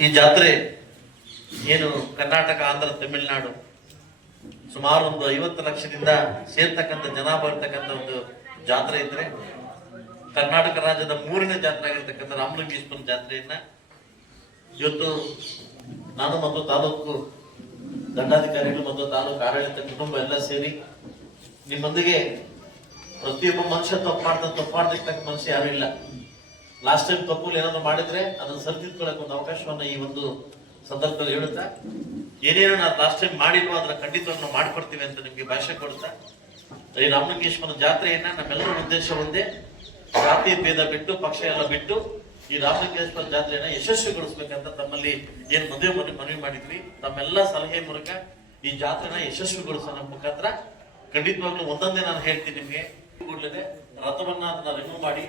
ಈ ಜಾತ್ರೆ ಏನು ಕರ್ನಾಟಕ, ಆಂಧ್ರ, ತಮಿಳುನಾಡು ಸುಮಾರು ಒಂದು ಐವತ್ತು ಲಕ್ಷದಿಂದ ಸೇರ್ತಕ್ಕಂಥ ಜನ ಬರ್ತಕ್ಕಂಥ ಒಂದು ಜಾತ್ರೆ ಇದ್ರೆ ಕರ್ನಾಟಕ ರಾಜ್ಯದ ಮೂರನೇ ಜಾತ್ರೆ ಆಗಿರ್ತಕ್ಕಂಥ ರಾಮಲಿಂಗೇಶ್ವರ ಜಾತ್ರೆಯನ್ನ ಇವತ್ತು ನಾನು ಮತ್ತು ತಾಲೂಕು ದಂಡಾಧಿಕಾರಿಗಳು ಮತ್ತು ತಾಲೂಕು ಆಡಳಿತ ಕುಟುಂಬ ಎಲ್ಲ ಸೇರಿ ನಿಮ್ಮೊಂದಿಗೆ ಪ್ರತಿಯೊಬ್ಬ ಮನುಷ್ಯ ತಪ್ಪು ಮಾಡ್ತಾನೆ ತಪ್ಪು ಮಾಡ್ದಿರ್ತಕ್ಕ ಮನುಷ್ಯ ಯಾರು ಇಲ್ಲ. ಲಾಸ್ಟ್ ಟೈಮ್ ತಪ್ಪುಗಳು ಏನಾದ್ರು ಮಾಡಿದ್ರೆ ಅದನ್ನು ಸರಿದಿಟ್ಕೊಳ್ಳೋಕೆ ಒಂದು ಅವಕಾಶವನ್ನ ಈ ಒಂದು ಸಂದರ್ಭದಲ್ಲಿ ಹೇಳುತ್ತಾ? ಏನೇನು ನಾನು ಲಾಸ್ಟ್ ಟೈಮ್ ಮಾಡಿಲ್ವೋ ಅದನ್ನ ಖಂಡಿತವಾಗಿ ನಾವು ಮಾಡ್ಕೊಡ್ತೀವಿ ಅಂತ ನಿಮ್ಗೆ ಭಾಷೆ ಕೊಡ್ತಾ ಈ ರಾಮಲಿಂಗೇಶ್ವರ ಜಾತ್ರೆಯನ್ನ ನಮ್ಮೆಲ್ಲರ ಉದ್ದೇಶ ಒಂದೇ. ಜಾತಿ ಭೇದ ಬಿಟ್ಟು, ಪಕ್ಷ ಎಲ್ಲ ಬಿಟ್ಟು ಈ ರಾಮಲಿಂಗೇಶ್ವರ ಜಾತ್ರೆಯನ್ನ ಯಶಸ್ವಿಗೊಳಿಸ್ಬೇಕಂತ ತಮ್ಮಲ್ಲಿ ಏನ್ ಮದುವೆ ಮನೆ ಮನವಿ ಮಾಡಿದ್ವಿ. ತಮ್ಮೆಲ್ಲ ಸಲಹೆ ಮೂಲಕ ಈ ಜಾತ್ರೆನ ಯಶಸ್ವಿಗೊಳಿಸೋ ನಮ್ಮ ಮುಖಾಂತರ ಖಂಡಿತವಾಗ್ಲೂ ಒಂದೊಂದೇ ನಾನು ಹೇಳ್ತೀನಿ ನಿಮ್ಗೆ. ಕೂಡಲೇ ರಥವನ್ನ ಅದನ್ನ ರಿಮೂವ್ ಮಾಡಿ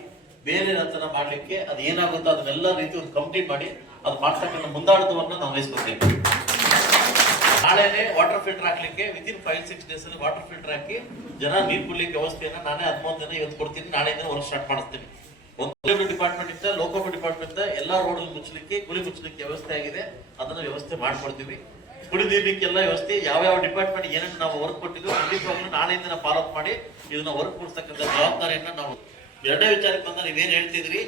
ಬೇರೆ ರಚನೆ ಮಾಡ್ಲಿಕ್ಕೆ ಅದು ಏನಾಗುತ್ತೋ ಅದನ್ನೆಲ್ಲ ರೀತಿ ಒಂದು ಕಂಪ್ಲೀಟ್ ಮಾಡಿ ಅದು ಮಾಡ್ತಕ್ಕಂಥ ಮುಂದಾಳತ್ವವನ್ನ ನಾವು ವಹಿಸ್ಕೊತೀವಿ. ನಾಳೆನೆ ವಾಟರ್ ಫಿಲ್ಟರ್ ಹಾಕ್ಲಿಕ್ಕೆ ವಿತಿನ್ ಫೈವ್ ಸಿಕ್ಸ್ ಡೇಸ್ ಅಲ್ಲಿ ವಾಟರ್ ಫಿಲ್ಟರ್ ಹಾಕಿ ಜನ ನೀರು ಕುಡ್ಲಿಕ್ಕೆ ವ್ಯವಸ್ಥೆಯನ್ನ ನಾನೇ ಹದಿಮೂರು ದಿನ ಇವತ್ತು ಕೊಡ್ತೀನಿ ನಾಳೆಯಿಂದ ವರ್ಕ್ ಸ್ಟಾರ್ಟ್ ಮಾಡಿಸ್ತೀನಿ. ಒಂದು ಡಿಪಾರ್ಟ್ಮೆಂಟ್ ಇಂದ ಲೋಕೋಪ ಡಿಪಾರ್ಟ್ಮೆಂಟ್ ಎಲ್ಲಾ ರೋಡ್ ಮುಚ್ಚಲಿಕ್ಕೆ ಗುಳಿ ಮುಚ್ಚಲಿಕ್ಕೆ ವ್ಯವಸ್ಥೆ ಆಗಿದೆ. ಅದನ್ನ ವ್ಯವಸ್ಥೆ ಮಾಡ್ಕೊಡ್ತೀವಿ. ಕುಡಿದೀರ್ಲಿಕ್ಕೆಲ್ಲ ವ್ಯವಸ್ಥೆ ಯಾವ ಯಾವ ಡಿಪಾರ್ಟ್ಮೆಂಟ್ ಏನೇನು ನಾವು ವರ್ಕ್ ಕೊಟ್ಟಿದ್ವಿ ಖಂಡಿತವಾಗ್ಲೂ ನಾಳೆಯಿಂದ ಫಾಲೋಅಪ್ ಫಾಲೋ ಅಪ್ ಮಾಡಿ ಇದನ್ನ ವರ್ಕ್ ಕೊಡ್ತಕ್ಕಂಥ ಜವಾಬ್ದಾರಿಯನ್ನ ನಾವು ಎರಡನೇ ವಿಚಾರಕ್ಕೆ ಬಂದ ನೀವೇನ್ ಹೇಳ್ತಿದ್ರಿ?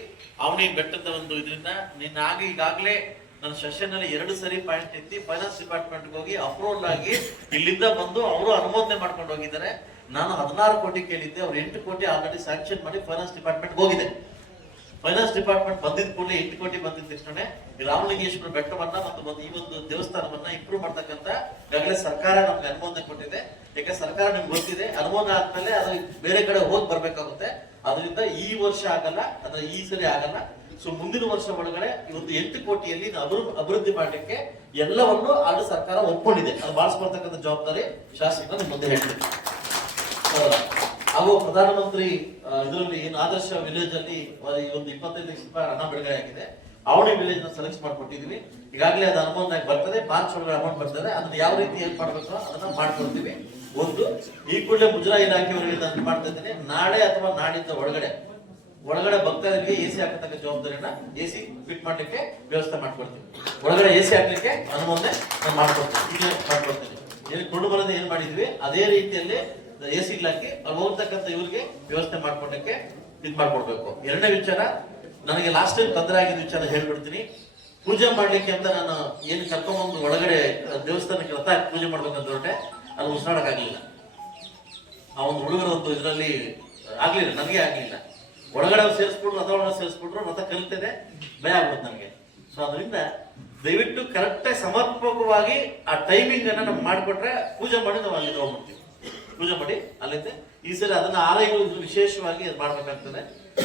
ಅವನಿ ಬೆಟ್ಟದ ಒಂದು ಇದರಿಂದ ನಿನ್ನ ಆಗಿ ಈಗಾಗಲೇ ನನ್ನ ಸೆಷನ್ ಅಲ್ಲಿ ಎರಡು ಸರಿ ಪಾಯಿಂಟ್ ಎತ್ತಿ ಫೈನಾನ್ಸ್ ಡಿಪಾರ್ಟ್ಮೆಂಟ್ ಹೋಗಿ ಅಪ್ರೂವಲ್ ಆಗಿ ಇಲ್ಲಿಂದ ಬಂದು ಅವರು ಅನುಮೋದನೆ ಮಾಡ್ಕೊಂಡು ಹೋಗಿದ್ದಾರೆ. ನಾನು ಹದಿನಾರು ಕೋಟಿ ಕೇಳಿದ್ದೆ, ಅವ್ರು ಎಂಟು ಕೋಟಿ ಆಲ್ರೆಡಿ ಸ್ಯಾಂಕ್ಷನ್ ಮಾಡಿ ಫೈನಾನ್ಸ್ ಡಿಪಾರ್ಟ್ಮೆಂಟ್ ಹೋಗಿದೆ. ಫೈನಾನ್ಸ್ ಡಿಪಾರ್ಟ್ಮೆಂಟ್ ಬಂದಿದ್ದ ಕೂಡಲೇ ಎಂಟು ಕೋಟಿ ಬಂದಿದ್ದ ತಕ್ಷಣ ರಾಮಲಿಂಗೇಶ್ವರ ಬೆಟ್ಟವನ್ನ ಮತ್ತು ಈ ಒಂದು ದೇವಸ್ಥಾನವನ್ನ ಇಂಪ್ರೂವ್ ಮಾಡ್ತಕ್ಕಂತ ಈಗಾಗಲೇ ಸರ್ಕಾರ ನಮ್ಗೆ ಅನುಮೋದನೆ ಕೊಟ್ಟಿದೆ. ಯಾಕೆ ಸರ್ಕಾರ ನಿಮ್ಗೆ ಗೊತ್ತಿದೆ, ಅನುಮೋದನೆ ಆದ್ಮೇಲೆ ಅದು ಬೇರೆ ಕಡೆ ಹೋಗಿ ಬರ್ಬೇಕಾಗುತ್ತೆ. ಅದರಿಂದ ಈ ವರ್ಷ ಆಗಲ್ಲ, ಅಂದ್ರೆ ಈ ಸರಿ ಆಗಲ್ಲ. ಸೊ ಮುಂದಿನ ವರ್ಷ ಒಳಗಡೆ ಒಂದು ಎಂಟು ಕೋಟಿಯಲ್ಲಿ ಅಭಿವೃದ್ಧಿ ಮಾಡಲಿಕ್ಕೆ ಎಲ್ಲವನ್ನು ಅಲ್ಲಿ ಸರ್ಕಾರ ಒಪ್ಕೊಂಡಿದೆ. ಅದು ಬಾಳಿಸ್ಕೊಳ್ತಕ್ಕಂಥ ಜವಾಬ್ದಾರಿ ಶಾಸಕರ ಮುಂದೆ ಹೇಳ್ತೀನಿ. ಹಾಗೂ ಪ್ರಧಾನಮಂತ್ರಿ ಇದರಲ್ಲಿ ಏನು ಆದರ್ಶ ವಿಲೇಜ್ ಅಲ್ಲಿ ಒಂದು ಇಪ್ಪತ್ತೈದು ಲಕ್ಷ ರೂಪಾಯಿ ಹಣ ಬಿಡುಗಡೆ ಆಗಿದೆ. ಅವಳಿ ವಿಲೇಜ್ನ ಸೆಲೆಕ್ಟ್ ಮಾಡ್ಕೊಟ್ಟಿದೀವಿ. ಈಗಾಗಲೇ ಅದು ಅನುಮೋದನೆ ಬರ್ತದೆ. ಮಾರ್ಚ್ ಒಳಗಡೆ ಅಮೌಂಟ್ ಬರ್ತದೆ. ಅದನ್ನ ಯಾವ ರೀತಿ ಏನ್ ಮಾಡ್ಬೇಕು ಅದನ್ನ ಮಾಡ್ಕೊಡ್ತೀವಿ. ಒಂದು, ಈ ಕೂಡಲೇ ಮುಜರಾಯಿ ಇಲಾಖೆಯವರಿಗೆ ನಾನು ಮಾಡ್ತಾ ಇದ್ದೇನೆ. ನಾಳೆ ಅಥವಾ ನಾಡಿದ್ದ ಒಳಗಡೆ ಒಳಗಡೆ ಭಕ್ತರಿಗೆ ಎ ಸಿ ಹಾಕತಕ್ಕ ಜವಾಬ್ದಾರಿನ ಎ ಸಿ ಫಿಟ್ ಮಾಡ್ಲಿಕ್ಕೆ ವ್ಯವಸ್ಥೆ ಮಾಡ್ಕೊಳ್ತೀನಿ ಒಳಗಡೆ ಎ ಸಿ ಹಾಕ್ಲಿಕ್ಕೆ ಅನುಮೋದನೆ ನಾನು ಮಾಡ್ಕೊಡ್ತೀನಿ. ಮಾಡ್ಕೊಡ್ತೀನಿ. ಏನು ಕೊಂಡು ಬರೋದು ಏನ್ ಮಾಡಿದ್ವಿ? ಅದೇ ರೀತಿಯಲ್ಲಿ ಎ ಸಿ ಇಲಾಖೆ ಹೋಗ್ತಕ್ಕಂಥ ಇವ್ರಿಗೆ ವ್ಯವಸ್ಥೆ ಮಾಡ್ಕೊಡಕ್ಕೆ ಇದು ಮಾಡ್ಕೊಡ್ಬೇಕು. ಎರಡನೇ ವಿಚಾರ, ನನಗೆ ಲಾಸ್ಟ್ ಟೈಮ್ ತೊಂದರೆ ಆಗಿದ್ದ ವಿಚಾರ ಹೇಳ್ಬಿಡ್ತೀನಿ. ಪೂಜೆ ಮಾಡ್ಲಿಕ್ಕೆ ಅಂತ ನಾನು ಏನು ಕರ್ಕೊಂಬಂದು ಒಳಗಡೆ ದೇವಸ್ಥಾನಕ್ಕೆ ರಥ ಪೂಜೆ ಮಾಡ್ಬೇಕಂತ ಹೊರಟೆ ಅಲ್ಲಿ ಉಸಿರಾಡೋಕ್ಕಾಗಲಿಲ್ಲ ಆ ಒಂದು ಹುಡುಗರ ಒಂದು ಇದರಲ್ಲಿ ಆಗಲಿಲ್ಲ ನನಗೆ ಆಗಲಿಲ್ಲ. ಒಳಗಡೆ ಸೇರಿಸ್ಬಿಟ್ರು ರಥ ಸೇರಿಸ್ಬಿಟ್ರು, ರಥ ಕಲಿತದೆ, ಭಯ ಆಗ್ಬಿಡುತ್ತೆ ನನಗೆ ಸೊ ಅದರಿಂದ ದಯವಿಟ್ಟು ಕರೆಕ್ಟಾಗಿ ಸಮರ್ಪಕವಾಗಿ ಆ ಟೈಮಿಂಗ್ ಅನ್ನ ನಮ್ಗೆ ಮಾಡಿಕೊಟ್ರೆ ಪೂಜೆ ಮಾಡಿ ನಾವು ಅಲ್ಲಿ ಹೋಗ್ಬಿಡ್ತೀವಿ. ಪೂಜೆ ಮಾಡಿ ಅಲ್ಲಿಂದ ಈ ಸರಿ ಅದನ್ನ ಆಲಯಗಳು ವಿಶೇಷವಾಗಿ ಅದು ಮಾಡ್ಬೇಕಾಗ್ತದೆ.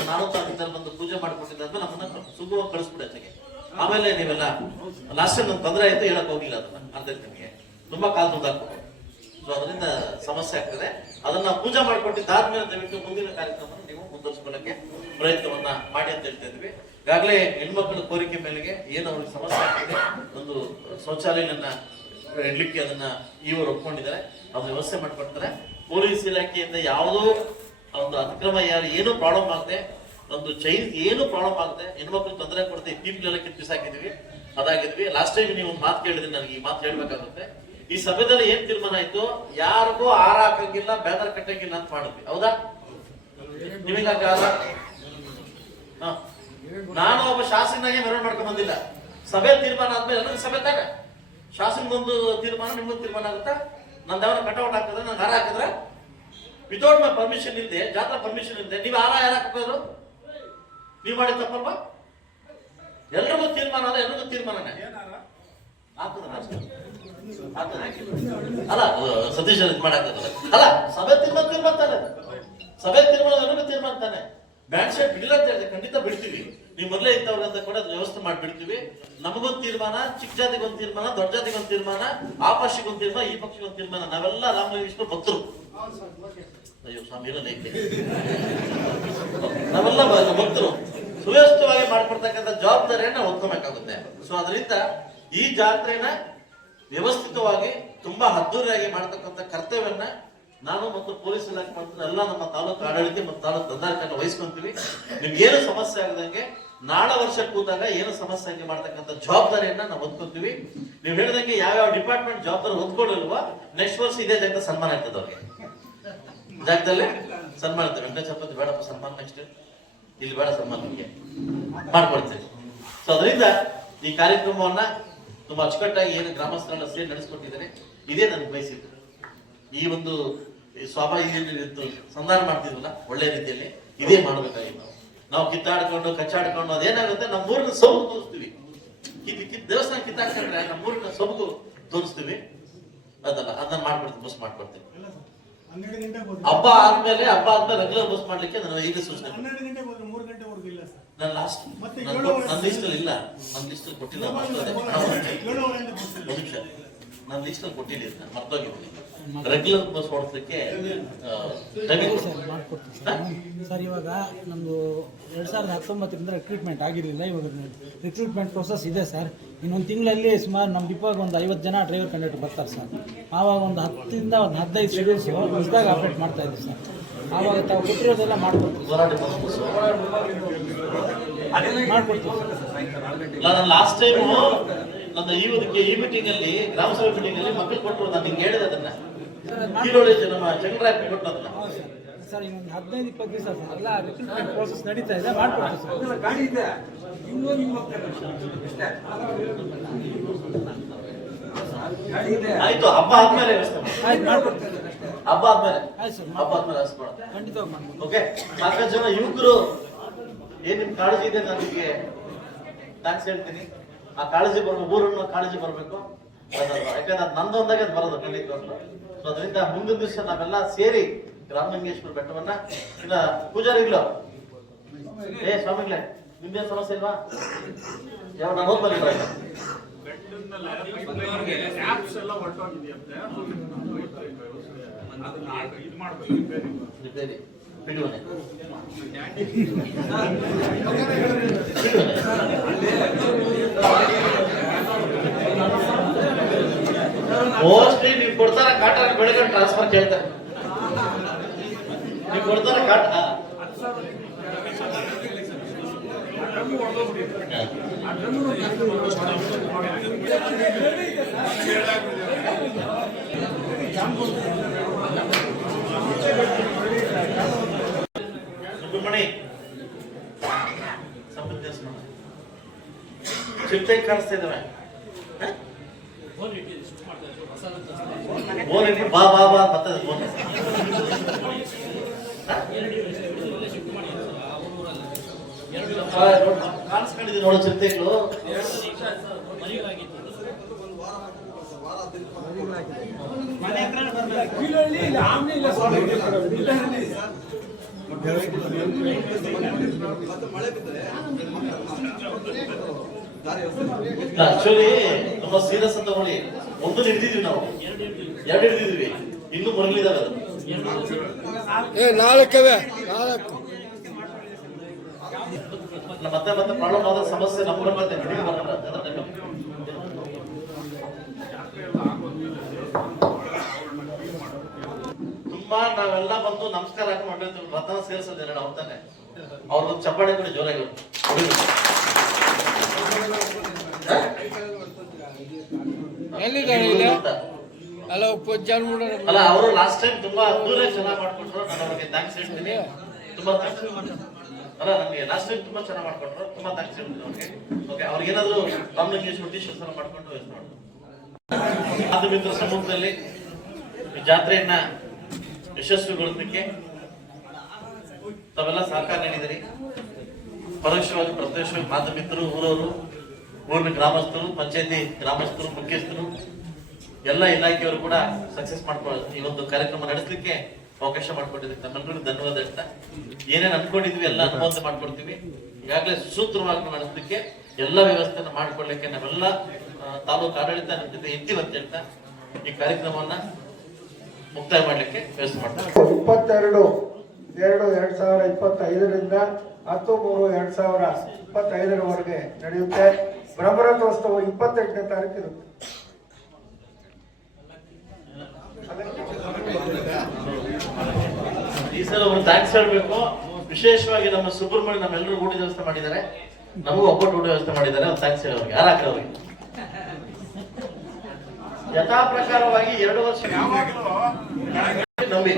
ನಾನು ತಾನು ಬಂದು ಪೂಜೆ ಮಾಡಿಕೊಟ್ಟಿದ್ದಂತ ನಮ್ಮನ್ನ ಸುಗಮವಾಗಿ ಕಳಿಸ್ಬಿಡಿ ನನಗೆ ಆಮೇಲೆ ನೀವೆಲ್ಲ ಲಾಸ್ಟ್ ಟೈಮ್ ನಮ್ಗೆ ತೊಂದರೆ ಆಯ್ತು, ಹೇಳಕ್ ಹೋಗಿಲ್ಲ ಅದನ್ನ. ಅಂತ ನಿಮಗೆ. ತುಂಬಾ ಕಾಲ್ ಮುಂದಾಗ್ತದೆ ಸೊ ಅದರಿಂದ ಸಮಸ್ಯೆ ಆಗ್ತದೆ. ಅದನ್ನ ಪೂಜೆ ಮಾಡಿಕೊಟ್ಟಿದ್ದಾದ್ಮೇಲೆ ದಯವಿಟ್ಟು ಮುಂದಿನ ಕಾರ್ಯಕ್ರಮವನ್ನು ನೀವು ಮುಂದುವರಿಸಿಕೊಳ್ಳಕ್ಕೆ ಪ್ರಯತ್ನವನ್ನ ಮಾಡಿ ಅಂತ ಹೇಳ್ತಾ ಇದ್ವಿ. ಈಗಾಗಲೇ ಹೆಣ್ಮಕ್ಳ ಕೋರಿಕೆ ಮೇಲೆಗೆ ಏನು ಅವ್ರಿಗೆ ಸಮಸ್ಯೆ ಆಗ್ತದೆ, ಒಂದು ಶೌಚಾಲಯಗಳನ್ನ ಇಡ್ಲಿಕ್ಕೆ ಅದನ್ನ ಇವರು ಒಪ್ಕೊಂಡಿದ್ದಾರೆ. ಅದನ್ನ ವ್ಯವಸ್ಥೆ ಮಾಡಿಕೊಡ್ತಾರೆ. ಪೊಲೀಸ್ ಇಲಾಖೆಯಿಂದ ಯಾವುದೋ ಒಂದು ಅತಿಕ್ರಮ ಯಾರು ಏನೂ ಪ್ರಾಬ್ಲಮ್ ಆಗದೆ, ಒಂದು ಚೈನ್ ಏನು ಪ್ರಾಬ್ಲಮ್ ಆಗದೆ ಹೆಣ್ಮಕ್ಳು ತೊಂದರೆ ಕೊಡದೆ ಪೀಪ್ಲೆಲ್ಲ ಕಿಟ್ಟಿಸಾಕಿದ್ವಿ ಅದಾಗಿದ್ವಿ. ಲಾಸ್ಟ್ ಟೈಮ್ ನೀವು ಒಂದು ಮಾತು ಕೇಳಿದ್ರೆ ನನಗೆ ಈ ಮಾತು ಹೇಳ್ಬೇಕಾಗುತ್ತೆ. ಈ ಸಭೆದಲ್ಲಿ ಏನ್ ತೀರ್ಮಾನ ಆಯ್ತು? ಯಾರಿಗೂ ಆರ ಹಾಕಂಗಿಲ್ಲ ಬ್ಯಾನರ್ ಕಟ್ಟಂಗಿಲ್ಲ ಅಂತ ಮಾಡಿದ್ವಿ. ಹೌದಾ? ನಿಮಗಾಗಲ್ಲ. ನಾನು ಒಬ್ಬ ಶಾಸಕನಾಗಿ ಮೆರವಣಿಗೆ ಮಾಡ್ಕೊಂಡ್ ಬಂದಿಲ್ಲ. ಸಭೆ ತೀರ್ಮಾನ ಆದ್ಮೇಲೆ ಎಲ್ಲರಿಗೂ ಸಭೆ ತಾನೆ. ಶಾಸನಗೊಂದು ತೀರ್ಮಾನ ನಿಮ್ಗೊಂದು ತೀರ್ಮಾನ ಆಗುತ್ತಾ? ನನ್ನ ದೇವನ ಕಟೌಟ್ ಹಾಕಿದ್ರೆ ನಂಗೆ ಹಾರ ಹಾಕಿದ್ರೆ? ವಿತೌಟ್ ಮೈ ಪರ್ಮಿಷನ್ ಇಲ್ಲದೆ ಜಾತ್ರಾ ಪರ್ಮಿಷನ್ ಇಲ್ಲದೆ ನೀವು ಹಾರ ಯಾರು ಹಾಕೋದು ನೀವು ಮಾಡಿ ತಪ್ಪಲ್ವಾ? ಎಲ್ರಿಗೂ ತೀರ್ಮಾನ ಆದರೆ ಎಲ್ರಿಗೂ ತೀರ್ಮಾನನೇ. ಹಾಕಿದ್ರೆ. ಅಲ್ಲ ಸತೀಶ್ ಅಲ್ಲ, ಸಭೆ ತೀರ್ಮಾನ ತೀರ್ಮಾನ್ತಾನೆ. ಸಭೆ ತೀರ್ಮಾನ ತಾನೆ ಬ್ಯಾಂಡ್ ಶೇಪ್ ಬಿಡಿಲ್ಲ ಅಂತ ಹೇಳಿದ್ರೆ ಖಂಡಿತ ಬಿಡ್ತೀವಿ. ನೀವು ಮೊದಲೇ ಇದ್ದವ್ರಂತ ಕೂಡ ವ್ಯವಸ್ಥೆ ಮಾಡಿಬಿಡ್ತೀವಿ. ನಮಗೊಂದು ತೀರ್ಮಾನ, ಚಿಕ್ಕ ಜಾತಿಗೊಂದು ತೀರ್ಮಾನ, ದೊಡ್ಡ ಜಾತಿಗೊಂದು ತೀರ್ಮಾನ, ಆ ಪಕ್ಷಿಗೊಂದು ತೀರ್ಮಾನ, ಈ ಪಕ್ಷಿಗೊಂದು ತೀರ್ಮಾನ. ನಾವೆಲ್ಲ ರಾಮಲಿಂಗೇಶ್ವರ ಭಕ್ತರು. ಅಯ್ಯೋ, ಸ್ವಾಮಿ ನಾವೆಲ್ಲ ಭಕ್ತರು. ಸುವ್ಯವಸ್ಥಿತವಾಗಿ ಮಾಡ್ಕೊಡ್ತಕ್ಕಂಥ ಜವಾಬ್ದಾರಿಯನ್ನ ಹೊತ್ಕೊಬೇಕಾಗುತ್ತೆ. ಸೊ ಅದರಿಂದ ಈ ಜಾತ್ರೆನ ವ್ಯವಸ್ಥಿತವಾಗಿ ತುಂಬಾ ಅದ್ದೂರಿಯಾಗಿ ಮಾಡ್ತಕ್ಕಂಥ ಕರ್ತವ್ಯವನ್ನ ನಾನು ಮತ್ತು ಪೊಲೀಸ್ ಇಲಾಖೆ ಮಾಡ್ತೀನಿ ಎಲ್ಲ ನಮ್ಮ ತಾಲೂಕು ಆಡಳಿತ ಮತ್ತು ತಾಲೂಕು ದಂಡಾಧಿಕಾರಿನ ವಹಿಸ್ಕೊಂತೀವಿ. ನಿಮ್ಗೇನು ಸಮಸ್ಯೆ ಆಗದಂಗೆ ನಾಳೆ ವರ್ಷ ಕೂತಾಗ ಏನು ಸಮಸ್ಯೆ ಆಗಿ ಮಾಡ್ತಕ್ಕಂಥ ಜವಾಬ್ದಾರಿಯನ್ನ ನಾವು ಹೊತ್ಕೊತೀವಿ. ನೀವು ಹೇಳಿದಂಗೆ ಯಾವ್ಯಾವ ಡಿಪಾರ್ಟ್ಮೆಂಟ್ ಜವಾಬ್ದಾರಿ ಹೊತ್ಕೊಳ್ಳಲ್ವಾ ನೆಕ್ಸ್ಟ್ ವರ್ಷ ಇದೇ ಜಾಗದ ಸನ್ಮಾನ ಇರ್ತದೆ ಅವ್ರಿಗೆ. ಜಾಗದಲ್ಲಿ ಸನ್ಮಾನ ಇರ್ತದೆ. ವೆಂಕಟೇಶಪ್ಪತಿ ಬೇಡಪ್ಪ, ಸನ್ಮಾನ ನೆಕ್ಸ್ಟ್ ಇಲ್ಲಿ ಬೇಡ ಸನ್ಮಾನ ನಿಮಗೆ. ಮಾಡ್ಕೊಡ್ತೀವಿ. ಸೊ ಅದರಿಂದ ಈ ಕಾರ್ಯಕ್ರಮವನ್ನ ತುಂಬಾ ಅಚ್ಚುಕಟ್ಟಾಗಿ ಏನು ಗ್ರಾಮಸ್ಥರೆಲ್ಲ ಸೇರಿ ನಡೆಸ್ಕೊಟ್ಟಿದ್ದಾರೆ. ಇದೇ ನನಗೆ ಬಯಸಿದ್ದು. ಈ ಒಂದು ಸ್ವಾಭಾವಿಕ ಸಂಧಾನ ಮಾಡ್ತಿದ್ವಲ್ಲ ಒಳ್ಳೆ ರೀತಿಯಲ್ಲಿ ಇದೇ ಮಾಡ್ಬೇಕಾಗಿತ್ತು ನಾವು. ನಾವು ಕಿತ್ತಾಡ್ಕೊಂಡು ಕಚ್ಚಾಡ್ಕೊಂಡು ಅದೇನಾಗುತ್ತೆ ನಮ್ಮ ಊರಿನ ಸೊಬಗು ತೋರಿಸ್ತೀವಿ. ದೇವಸ್ಥಾನ ಕಿತ್ತಾಡ್ಕೊಂಡ್ರೆ ನಮ್ಮ ಊರಿನ ಸೊಬಗು ತೋರಿಸ್ತೀವಿ. ಅದಲ್ಲ ಅದನ್ನ ಮಾಡ್ಕೊಡ್ತೀವಿ ಬಸ್ ಮಾಡ್ಕೊಡ್ತೀವಿ. ಹಬ್ಬ ಆದ್ಮೇಲೆ ಹಬ್ಬ ಆದ್ಮೇಲೆ ರೆಗ್ಯುಲರ್ ಬಸ್ ಮಾಡ್ಲಿಕ್ಕೆ ನಾನು ಈಗ ಸೂಚನೆ. ನನ್ನ ಲಾಸ್ಟ್ ಮತ್ತೆ ನನ್ನ ಲಿಸ್ಟಲ್ಲಿ ಇಲ್ಲ. ನನ್ನ ಲಿಸ್ಟ್ ಕೊಟ್ಟಿಲ್ಲ. ಒಂದು ನಿಮಿಷ. ನನ್ನ ಲಿಸ್ಟ್ ಕೊಟ್ಟಿಲ್ಲ ನಾನು ಮರ್ತೋಗಿದ್ದೀನಿ ರೆಗ್ಯುಲರ್ ಬಸ್ ಓಡಿಸ್ಲಿಕ್ಕೆ ಸರ್ ಇವಾಗ ನಮ್ಮದು ಎರಡು ಸಾವಿರದ ಹತ್ತೊಂಬತ್ತರಿಂದ ರಿಕ್ರೂಟ್ಮೆಂಟ್ ಆಗಿರಲಿಲ್ಲ ಇವಾಗ. ರಿಕ್ರೂಟ್ಮೆಂಟ್ ಪ್ರೊಸೆಸ್ ಇದೆ ಸರ್. ಇನ್ನೊಂದು ತಿಂಗಳಲ್ಲಿ ಸುಮಾರು ನಮ್ಮ ಡಿಪಾಗ ಒಂದು ಐವತ್ತು ಜನ ಡ್ರೈವರ್ ಕಂಡಕ್ಟರ್ ಬರ್ತಾರೆ ಸರ್. ಆವಾಗ ಒಂದು ಹತ್ತರಿಂದ ಒಂದು ಹದಿನೈದು ಶೆಡ್ಯೂಲ್ಸ್ ಹೊಸದಾಗಿ ಆಪ್ರೇಟ್ ಮಾಡ್ತಾ ಇದ್ದೀವಿ ಸರ್. ಆವಾಗ ತಾವು ಕೊಟ್ಟಿರೋದೆಲ್ಲ ಮಾಡ್ಕೊಡ್ತೀವಿ. ನಾನು ಲಾಸ್ಟ್ ಟೈಮ್ ನನ್ನ ಈ ಇದಕ್ಕೆ ಈ ಮೀಟಿಂಗ್ ಅಲ್ಲಿ ಗ್ರಾಮ ಸಭೆ ಮೀಟಿಂಗ್ ಅಲ್ಲಿ ಮಕ್ಕಳು ಕೊಟ್ಟರು ನಾನು ನಿಂಗೆ ಹೇಳಿದೆ ಅದನ್ನ. ಕೀಳೋಳಿ ನಮ್ಮ ಚಂದ್ರಾಯ್ ಕೊಟ್ಟು ಅದನ್ನ. ಸರ್. ಸರ್ ಇನ್ನೊಂದು ಹದಿನೈದು ಇಪ್ಪತ್ತು ದಿವಸ ಸರ್ ಎಲ್ಲ ರಿಕ್ರೂಟ್ಮೆಂಟ್ ಪ್ರೋಸೆಸ್ ನಡೀತಾ ಇದೆ ಮಾಡ್ಕೊಡ್ತೀವಿ ಸರ್. ಗಾಡಿ ಇದೆ. ಆಯ್ತು ಹಬ್ಬ ಆದ್ಮೇಲೆ. ಆಯ್ತು ಮಾಡ್ಕೊಡ್ತೀವಿ. ಹಬ್ಬ ಆದ್ಮೇಲೆ. ಹಬ್ಬ ಆದ್ಮೇಲೆ ಓಕೆ ಸಾಕಷ್ಟು ಜನ ಯುವಕರು ಏನ್ ನಿಮ್ ಕಾಳಜಿ ಇದೆ ನನಗೆ ಥ್ಯಾಂಕ್ಸ್ ಹೇಳ್ತೀನಿ. ಆ ಕಾಳಜಿ ಬರ್ಬೇಕು ಊರನ್ನ ಕಾಳಜಿ ಬರ್ಬೇಕು. ಯಾಕಂದ್ರೆ ಅದು ನಂದೊಂದಾಗೆ ಅದು ಬರೋದು ಖಂಡಿತ ಸೊ ಅದರಿಂದ ಮುಂದಿನ ದಿವಸ ನಾವೆಲ್ಲ ಸೇರಿ ರಾಮಲಿಂಗೇಶ್ವರ ಬೆಟ್ಟವನ್ನ ಇಲ್ಲ ಪೂಜಾರಿಗಳು ಏ ಸ್ವಾಮಿಗಳೇ ನಿಮ್ದೇನ್ ಸಮಸ್ಯೆ ಇಲ್ವಾ? ಯಾವ ನಾನು ಹೋಗ್ಬಲ್ಲ ಆಪ್ಸ್ ಎಲ್ಲ ಹೊರಟೋಗಿದೆಯಂತೆ. ಅದನ್ನ ಇದು ಮಾಡ್ಬೇಕು ರಿಪೇರಿ ಪಿಡುವನೆ ಮೋಸ್ಟ್ಲಿ ನೀವು ಕೊಡ್ತಾರ ಕಾಟ ಬೆಳಗ್ಗೆ ಟ್ರಾನ್ಸ್ಫರ್ ಕೇಳ್ತಾರೆ ನೀವು ಕೊಡ್ತಾರ ಕಾಟ? ಸುಬ್ರಹ್ಮಣಿ ಸಂಪತ್ ದೇವಸ್ಥಾನ ಚಿಟ್ಟೆ ಕಾಣಿಸ್ತಾ ಇದ್ದಾವೆ ಹ? ಫೋನ್ ಇಟ್ಟು ಬಾ ಬಾ ಬಾ ಬರ್ತದೆ ಫೋನ್ ನೋಡೋ ಚಿರತೆಗಳು ಆಕ್ಚುಲಿ ನಮ್ಮ ಸೀರಿಯಸ್ ಅಂತ ನೋಡಿ ಒಂದು ಹಿಡಿದಿದ್ವಿ ನಾವು. ಎರಡು ಹಿಡಿದಿದ್ವಿ. ಇನ್ನು ಮರಳಿದಾವೆ ಅದು. ಏ ನಾಲ್ಕವೇ ನಾಲ್ಕು. ನಮ್ಮ ಮತ್ತೆ ಮತ್ತೆ ಪ್ರಾಬ್ಲಮ್ ಆದ ಸಮಸ್ಯೆ ನಮ್ಮ ಮತ್ತೆ ತುಂಬಾ ನಾವೆಲ್ಲ ಬಂದು ನಮಸ್ಕಾರ ಹಾಕಿ ಮಾಡಿರ್ತೀವಿ ಸೇರಿಸೋದಿಲ್ಲ ನಾವು ತಾನೆ ಅವ್ರದ್ದು ಚಪ್ಪಾಳೆ ಕೂಡ ಜೋರಾಗಿ. ಎಲ್ಲಿದ್ದಾರೆ ಇವ್ರು ಇಲ್ಲಿ? ಅಲ್ಲ ಒಪ್ಪತ್ತು ಜನ ಅಲ್ಲ ಅವರು ಲಾಸ್ಟ್ ಟೈಮ್ ತುಂಬಾ ಚೆನ್ನಾಗಿ ಮಾಡ್ಕೊಟ್ರು. ನಾನು ಅವ್ರಿಗೆ ಥ್ಯಾಂಕ್ಸ್ ಹೇಳ್ತೀನಿ. ತುಂಬಾ ಥ್ಯಾಂಕ್ಸ್ ಅಲ್ಲ ನನಗೆ ಲಾಸ್ಟ್ ಟೈಮ್ ತುಂಬಾ ಚೆನ್ನಾಗಿ ಮಾಡ್ಕೊಟ್ರು. ತುಂಬಾ ಥ್ಯಾಂಕ್ಸ್ ಹೇಳ್ತೀನಿ ಅವ್ರಿಗೆ. ಓಕೆ ಕಮ್ಯುನಿಕೇಶನ್ ಎಲ್ಲ ಮಾಡ್ಕೊಂಡು ಯೂಸ್ ಈ ಜಾತ್ರೆಯನ್ನ ಯಶಸ್ವಿಗೊಳಿಸಲಿಕ್ಕೆ ತಾವೆಲ್ಲ ಸಹಕಾರ ನೀಡಿದಿರಿ. ಪರೋಕ್ಷವಾಗಿ ಪ್ರತ್ಯಕ್ಷವಾಗಿ ಮಿತ್ರರು ಊರವರು ಊರಿನ ಗ್ರಾಮಸ್ಥರು, ಪಂಚಾಯತಿ ಗ್ರಾಮಸ್ಥರು, ಮುಖ್ಯಸ್ಥರು, ಎಲ್ಲ ಇಲಾಖೆಯವರು ಕೂಡ ಸಕ್ಸಸ್ ಮಾಡ್ಕೊಳ್ಳ ಈ ಒಂದು ಕಾರ್ಯಕ್ರಮ ನಡೆಸಲಿಕ್ಕೆ ಅವಕಾಶ ಮಾಡಿಕೊಟ್ಟಿದ್ದೀವಿ ತಮ್ಮೆಲ್ಲರಿಗೂ ಧನ್ಯವಾದ ಹೇಳ್ತಾ, ಏನೇನು ಅನ್ಕೊಂಡಿದ್ವಿ ಎಲ್ಲ ಅನುಮೋದನೆ ಮಾಡ್ಕೊಡ್ತೀವಿ. ಈಗಾಗಲೇ ಸುಸೂತ್ರವಾಗಿ ನಡೆಸಲಿಕ್ಕೆ ಎಲ್ಲ ವ್ಯವಸ್ಥೆಯನ್ನು ಮಾಡಿಕೊಳ್ಳಲಿಕ್ಕೆ ನಾವೆಲ್ಲ ತಾಲೂಕು ಆಡಳಿತ ನಮ್ಮ ಜೊತೆ ಇದ್ದೀವಿ ಅಂತ ಹೇಳ್ತಾ, ಈ ಕಾರ್ಯಕ್ರಮವನ್ನ ಮುಕ್ತಾಯ ಮಾಡಲಿಕ್ಕೆ ವ್ಯವಸ್ಥೆ ಮಾಡ್ತಾರೆ ಇಪ್ಪತ್ತೆರಡು, ಎರಡು ಎರಡು ಸಾವಿರ ಇಪ್ಪತ್ತೈದರಿಂದ ಹತ್ತು ಮೂರು ಎರಡ್ ಸಾವಿರ ಇಪ್ಪತ್ತೈದರವರೆಗೆ ನಡೆಯುತ್ತೆ. ಬ್ರಹ್ಮರಥೋತ್ಸವ ಇಪ್ಪತ್ತೆಂಟನೇ ತಾರೀಕು ಇರುತ್ತೆ. ಈ ಸಲ ಒಂದು ಥ್ಯಾಂಕ್ಸ್ ಹೇಳಬೇಕು. ವಿಶೇಷವಾಗಿ ನಮ್ಮ ಸುಬ್ರಹ್ಮಣ್ಯ ನಮ್ಮೆಲ್ಲರೂ ಊಟ ವ್ಯವಸ್ಥೆ ಮಾಡಿದ್ದಾರೆ. ನಮಗೂ ಒಬ್ಬಟ್ಟು ಊಟ ವ್ಯವಸ್ಥೆ ಮಾಡಿದ್ದಾರೆ. ಒಂದು ಥ್ಯಾಂಕ್ಸ್ ಹೇಳೋರಿಗೆ. ಯಾರು ಹಾಕ್ರಿ ಅವ್ರಿಗೆ? ಯಥಾ ಪ್ರಕಾರವಾಗಿ ಎರಡು ವರ್ಷ ನಂಬಿ.